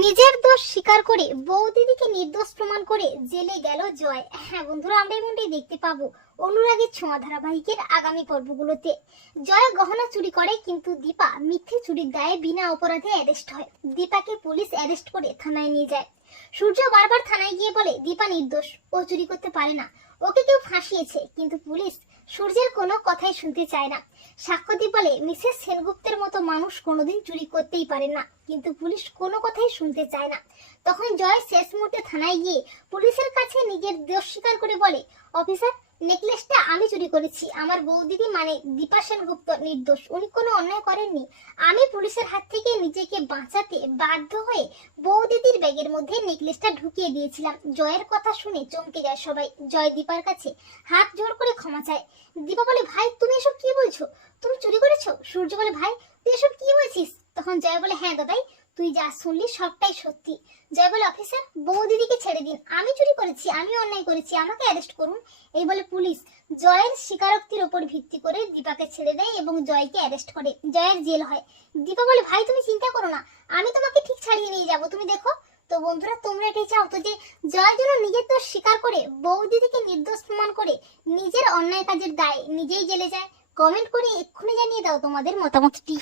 নিজের দোষ স্বীকার করে বউ দিদিকে নির্দোষ প্রমাণ করে জেলে গেল জয়। হ্যাঁ বন্ধুরা, আমরা এমনটাই দেখতে পাবো অনুরাগের ছোঁয়া ধারাবাহিকের আগামী পর্বগুলোতে। জয় গহনা চুরি করে, কিন্তু দীপা মিথ্যে চুরির দায়ে বিনা অপরাধে অ্যারেস্ট হয়। দীপাকে পুলিশ অ্যারেস্ট করে থানায় নিয়ে যায়। সূর্য বারবার থানায় গিয়ে বলে দীপা নির্দোষ, ও চুরি করতে পারে না, ওকে কেউ ফাঁসিয়েছে। কিন্তু পুলিশ সূর্যের কোনো কথাই শুনতে চায় না। সাক্ষ্য দিয়ে বলে মিসেস সেনগুপ্তের মতো মানুষ কোনোদিন চুরি করতেই পারে না, কিন্তু পুলিশ কোনো কথাই শুনতে চায় না। তখন জয় শেষ মুহূর্তে থানায় গিয়ে পুলিশের কাছে নিজের দোষ স্বীকার করে বলে, অফিসার, নেকলেসটা আমি চুরি করেছি। আমার বউ দিদি মানে দীপা সেনগুপ্ত নির্দোষ, উনি কোনো অন্যায় করেননি। আমি পুলিশের হাত থেকে নিজেকে বাঁচাতে বাধ্য হয়ে বউ দিদির ব্যাগের মধ্যে নেকলেসটা ঢুকিয়ে দিয়েছিলাম। জয়ের কথা শুনে চমকে যায় সবাই। জয় দীপার কাছে হাত জোর করে ক্ষমা চায়। দীপা বলে, ভাই তুমি এসব কি বলছো, তুমি চুরি করেছো? সূর্য বলে, ভাই তুই এসব কি বলছিস? তখন জয় বলে, হ্যাঁ দাদাই, তুই যা শুনলি সবটাই সত্যি। জয় বলে, অফিসার, বউ দিদিকে ছেড়ে দিন, আমি চুরি করেছি, আমি অন্যায় করেছি, আমাকে অ্যারেস্ট করুন। এই বলে পুলিশ জয়ের স্বীকারোক্তির উপর ভিত্তি করে দীপাকে ছেড়ে দেয় এবং জয়কে অ্যারেস্ট করে। জয়ের জেল হয়। দীপা বলে, ভাই তুমি চিন্তা করো না, আমি তোমাকে ঠিক ছাড়িয়ে নিয়ে যাবো, তুমি দেখো। তো বন্ধুরা, তোমরা এটাই চাও তো যে জয় যেন নিজের দোষ স্বীকার করে বউ দিদিকে নির্দোষ প্রমাণ করে নিজের অন্যায় কাজের দায় নিজেই জেলে যায়? কমেন্ট করে এক্ষুনি জানিয়ে দাও তোমাদের মতামতটি।